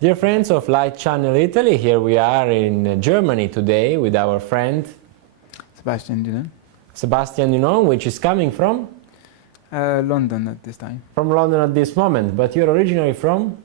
Dear friends of Light Channel Italy, here we are in Germany today with our friend Sébastien Dunon. Sébastien Dunon, which is coming from? London at this time. From London at this moment, but you're originally from?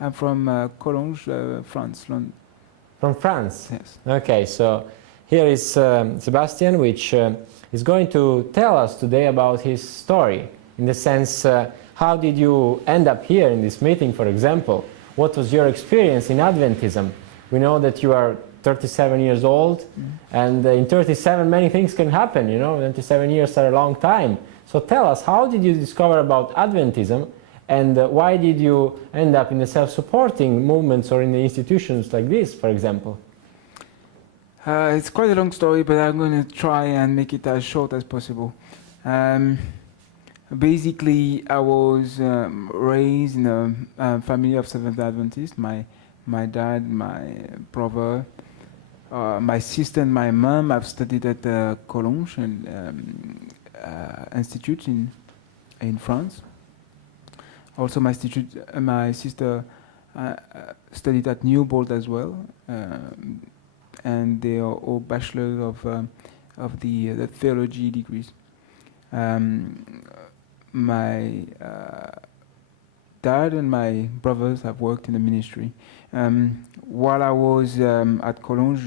I'm from Collonges, France. From France? Yes. Okay, so here is Sébastien, which is going to tell us today about his story. In the sense, how did you end up here in this meeting, for example? What was your experience in Adventism? We know that you are 37 years old, and in 37 many things can happen, you know, 27 years are a long time. So tell us, how did you discover about Adventism, and why did you end up in the self-supporting movements or in the institutions like this, for example? It's quite a long story, but I'm going to try and make it as short as possible. Basically, I was raised in a family of Seventh Adventists. My dad, my brother, my sister, and my mom have studied at the Collonges Institute in France. Also, my sister studied at Newbold as well, and they are all bachelors of the theology degrees. My dad and my brothers have worked in the ministry. While I was at Collonges,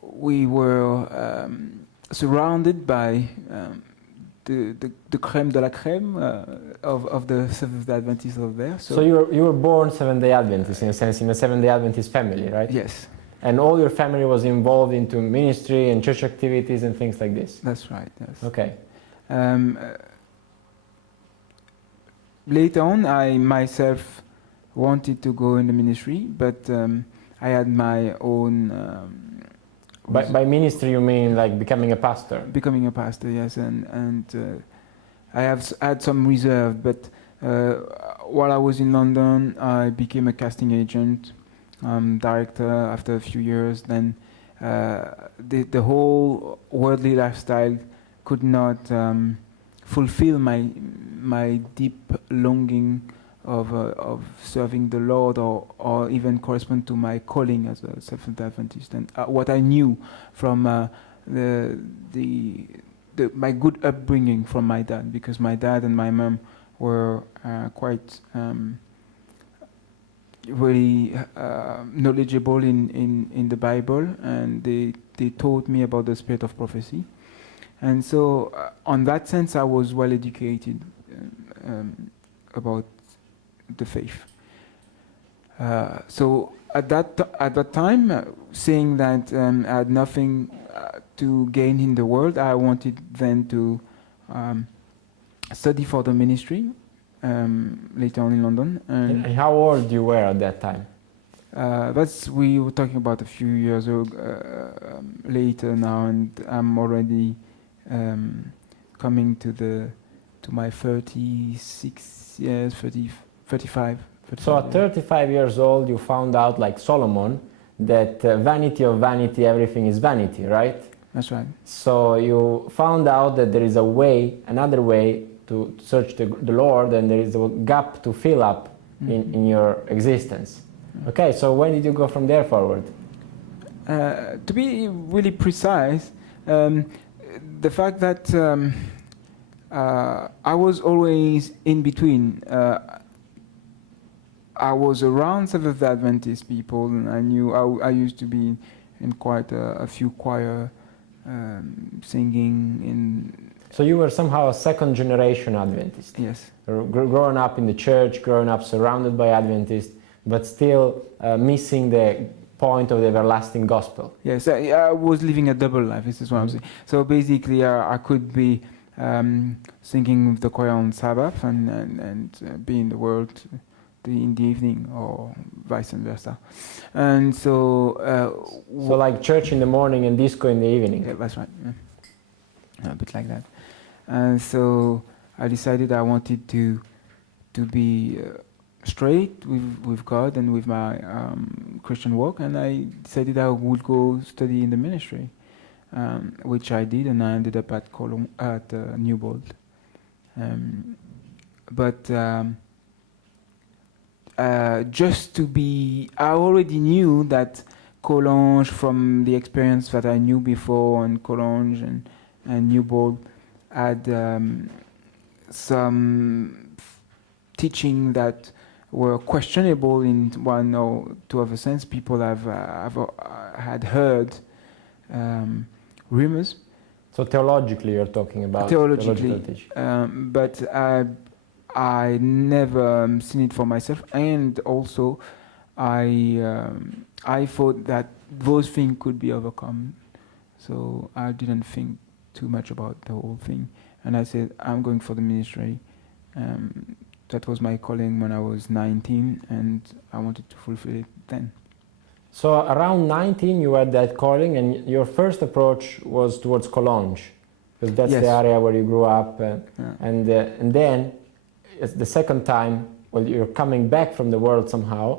we were surrounded by the crème de la crème of the Seventh Adventists over there. So you were born Seventh-day Adventist, in a sense, in a Seventh-day Adventist family, right? Yes. And all your family was involved into ministry and church activities and things like this? That's right, yes. Okay. Later on, I myself wanted to go in the ministry, but I had my own... By ministry you mean like becoming a pastor? Becoming a pastor, yes, and I have had some reserve, but while I was in London, I became a casting agent, director after a few years. Then the whole worldly lifestyle could not fulfill my deep longing of serving the Lord, or even correspond to my calling as a Seventh Adventist, and what I knew from my good upbringing from my dad, because my dad and my mom were quite really knowledgeable in the Bible, and they taught me about the spirit of prophecy. And so, on that sense, I was well educated about the faith. So at that time, saying that I had nothing to gain in the world, I wanted then to study for the ministry later on in London. And how old you were at that time? We were talking about a few years later now, and I'm already coming to my 36 years, 35. So at 35 years old, you found out, like Solomon, that vanity of vanity, everything is vanity, right? That's right. So you found out that there is a way, another way to search the Lord, and there is a gap to fill up in your existence. Okay, so when did you go from there forward? To be really precise, the fact that I was always in between. I was around Seventh Adventist people, and I knew I used to be in quite a few choir, singing in. So you were somehow a second generation Adventist. Yes. Growing up in the church, growing up surrounded by Adventists, but still missing the point of the everlasting gospel. Yes, I was living a double life. This is what I'm saying. So basically, I could be singing with the choir on Sabbath and be in the world in the evening, or vice versa. And so so like church in the morning and disco in the evening. Yeah, that's right. Yeah. A bit like that. And so I decided I wanted to be straight with God and with my Christian walk, and I decided I would go study in the ministry, which I did, and I ended up at Newbold. But just to be, I already knew that Collonges, from the experience that I knew before, and Collonges and Newbold had some teaching that were questionable in one or two other sense. People had heard rumors. So theologically, you're talking about Theologically, teaching. but I never seen it for myself, and also I thought that those things could be overcome, so I didn't think too much about the whole thing, and I said I'm going for the ministry. That was my calling when I was 19, and I wanted to fulfill it then. So around 19 you had that calling, and your first approach was towards Collonges, because that's Yes. the area where you grew up, Yeah. and then it's the second time, well, you're coming back from the world somehow,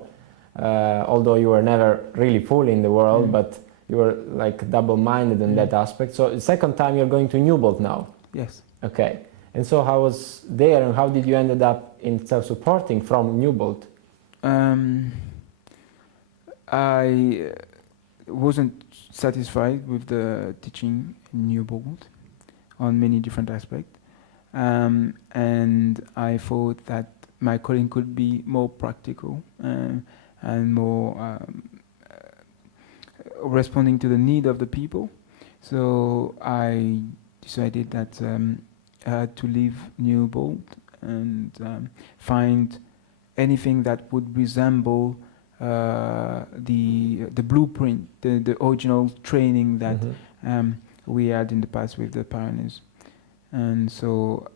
although you were never really fully in the world, but you were like double-minded in that aspect. So the second time you're going to Newbold now. Yes. Okay. And so how was there, and how did you ended up in self-supporting from Newbold? I wasn't satisfied with the teaching in Newbold on many different aspects, and I thought that my calling could be more practical and more responding to the need of the people. So I decided that I had to leave Newbold and find anything that would resemble the blueprint, the original training that we had in the past with the pioneers. And so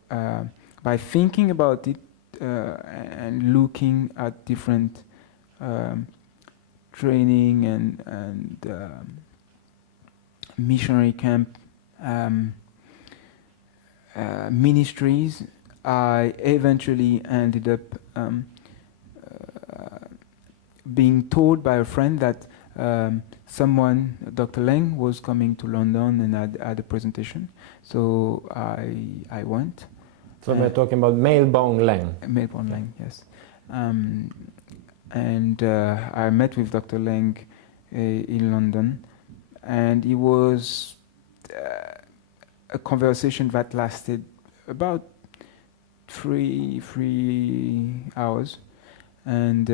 by thinking about it and looking at different training and missionary camp ministries, I eventually ended up being told by a friend that someone, Dr. Leng, was coming to London and had a presentation. So I went. So we're talking about Mailbone Leng. Mailbone Leng, yes. And I met with Dr. Leng in London, and it was a conversation that lasted about three hours, and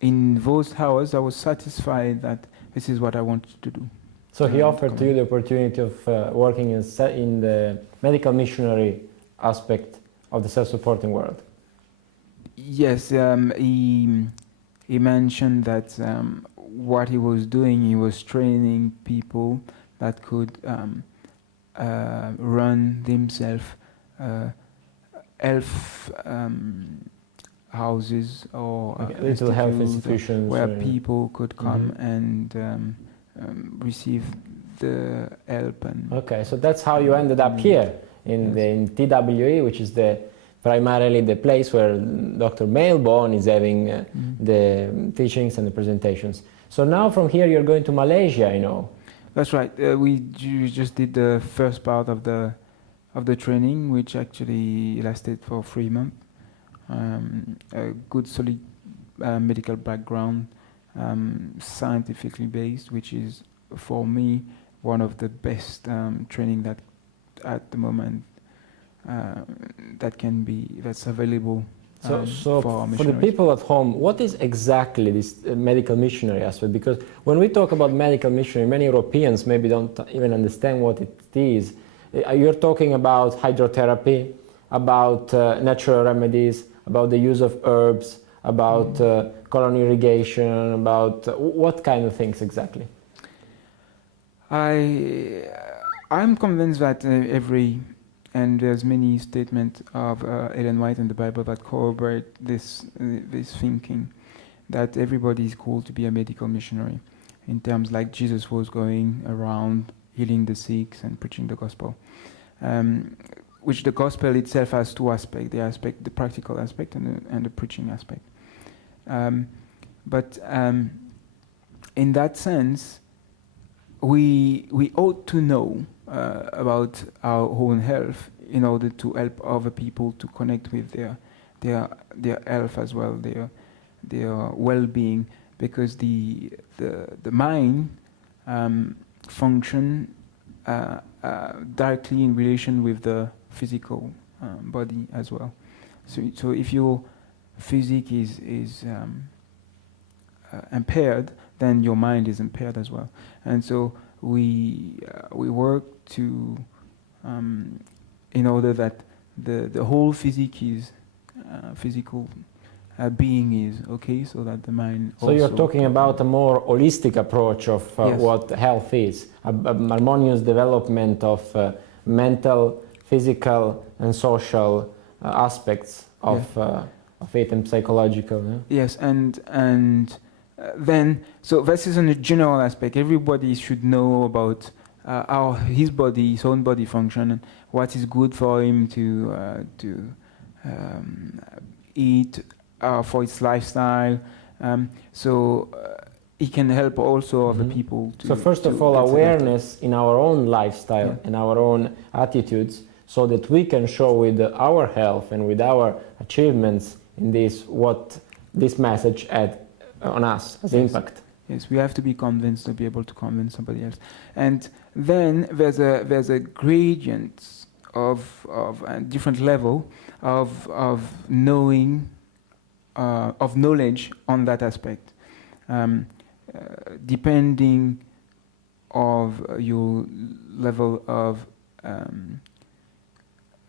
in those hours I was satisfied that this is what I wanted to do. So he offered to you the opportunity of working in the medical missionary aspect of the self-supporting world. Yes, he mentioned that what he was doing, he was training people that could run themselves health houses or little health institutions where people could come and receive the help. And okay, so that's how you ended up here in TWE, which is primarily the place where Dr. Mailbone is having the teachings and the presentations. So now from here you're going to Malaysia, I know. That's right. We just did the first part of the training, which actually lasted for 3 months. A good solid medical background, scientifically based, which is for me one of the best training that at the moment that's available. So for the people at home, what is exactly this medical missionary aspect? Because when we talk about medical missionary, many Europeans maybe don't even understand what it is. You're talking about hydrotherapy, about natural remedies, about the use of herbs, about colon irrigation, about what kind of things exactly? I'm convinced that and there's many statements of Ellen White in the Bible that corroborate this thinking, that everybody is called to be a medical missionary, in terms like Jesus was going around healing the sick and preaching the gospel. Which the gospel itself has two aspects: the practical aspect and the preaching aspect. But in that sense, we ought to know about our own health in order to help other people to connect with their health as well, their well-being, because the mind function directly in relation with the physical body as well. So if your physique is impaired, then your mind is impaired as well. And so we work to in order that the whole physique is physical being is okay, so that the mind. So you're talking about a more holistic approach of Yes. what health is, a harmonious development of mental, physical, and social aspects of it, and psychological. Yeah? Yes, and then so this is on a general aspect. Everybody should know about how his own body function, and what is good for him to eat, for its lifestyle. So he can help also other people. So first of all, awareness in our own lifestyle and our own attitudes, so that we can show with our health and with our achievements in this what this message had on us as impact. Yes, we have to be convinced to be able to convince somebody else. And then there's a gradient of a different level of knowing, of knowledge on that aspect, depending of your level of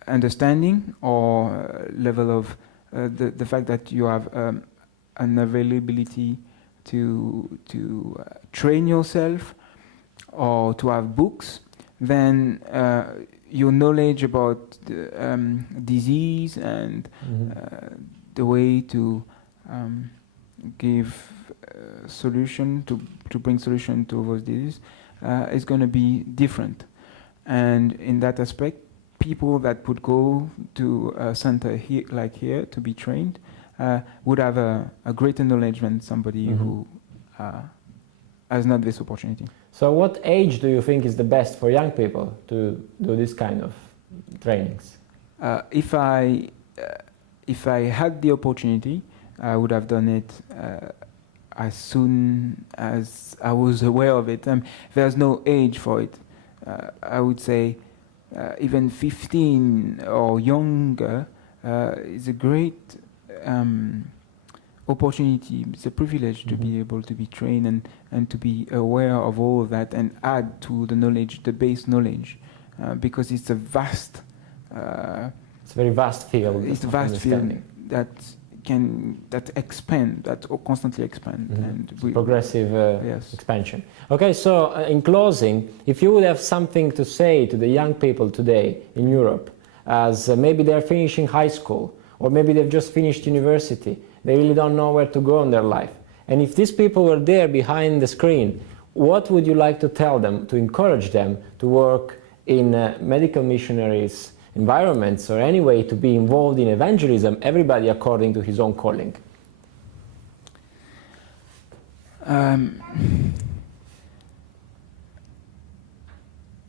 understanding, or level of the fact that you have an availability to train yourself, or to have books. Then your knowledge about disease and the way to give solution, to bring solution to those diseases is going to be different. And in that aspect, people that would go to a center like here to be trained would have a greater knowledge than somebody who has not this opportunity. So what age do you think is the best for young people to do this kind of trainings? If I had the opportunity, I would have done it as soon as I was aware of it. There's no age for it. I would say even 15 or younger is a great opportunity. It's a privilege to be able to be trained and to be aware of all of that, and add to the knowledge, the base knowledge, because it's a vast. It's a very vast field. It's a vast field that expand, that constantly expand, and progressive expansion. Okay, so in closing, if you would have something to say to the young people today in Europe, as maybe they're finishing high school, or maybe they've just finished university, they really don't know where to go in their life, and if these people were there behind the screen, what would you like to tell them, to encourage them to work in medical missionaries environments, or any way to be involved in evangelism, everybody according to his own calling?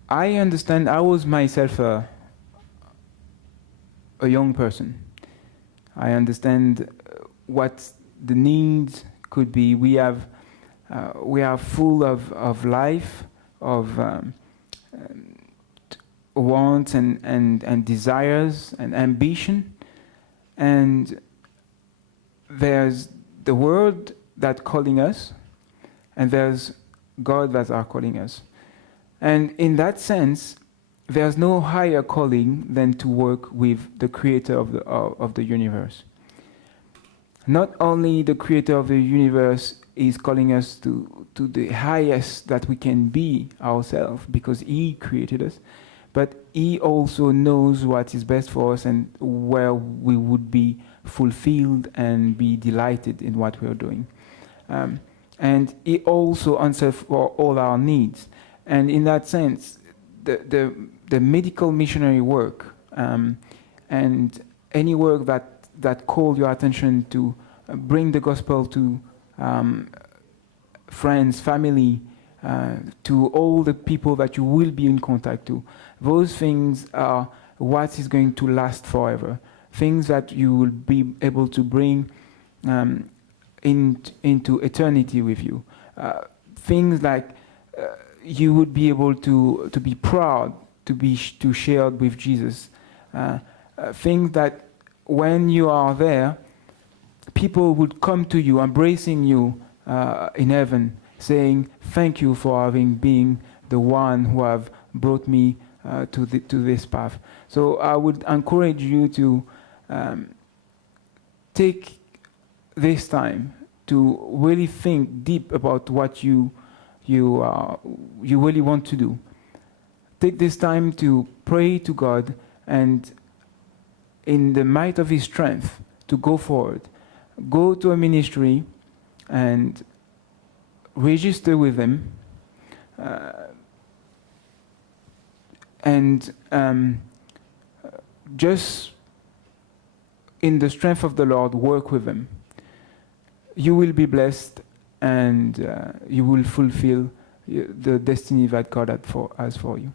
I understand. I was myself a young person. I understand what the needs could be. We are full of life, of wants and desires and ambition, and there's the world that's calling us, and there's God that are calling us. And in that sense, there's no higher calling than to work with the creator of the universe. Not only the creator of the universe is calling us to the highest that we can be ourselves, because he created us, but he also knows what is best for us and where we would be fulfilled and be delighted in what we are doing. And he also answers for all our needs. And in that sense, the medical missionary work and any work that call your attention to bring the gospel to friends, family, to all the people that you will be in contact to, those things are what is going to last forever. Things that you will be able to bring into eternity with you. Things like you would be able to be proud to share with Jesus. Things that when you are there, people would come to you, embracing you in heaven, saying, "Thank you for having been the one who have brought me to this path." So I would encourage you to take this time to really think deep about what you really want to do. Take this time to pray to God, and in the might of His strength, to go forward. Go to a ministry and register with them, and just in the strength of the Lord, work with them. You will be blessed, and you will fulfill the destiny that God has for you.